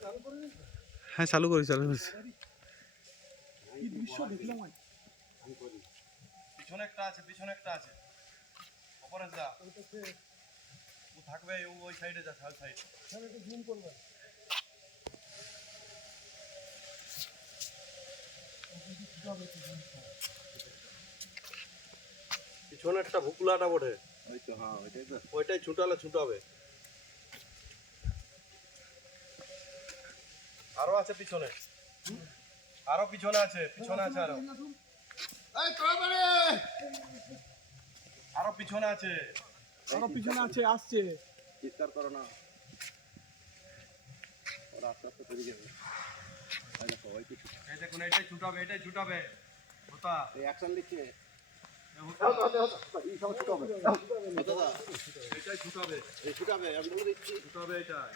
হ্যাঁ চালু করি পিছনে একটা আছে ওপরে যা ও থাকবে ওই সাইডে যা ছাল সাইড জুম করবে পিছনে একটা ভুকুলাটা বটে ওই তো হ্যাঁ ওইটাই ছুটাবে আরো আছে পিছনে আরো পিছনে আছে আরো পিছনে আছে আসছে চিৎকার করো না ওরা আস্তে আস্তে তৈরি যাবে এই দেখুন এটাই ছুটাবে ওটা এই অ্যাকশন দিচ্ছে এটাই ছুটাবে আমি বলে দিচ্ছি ছুটাবে এটাই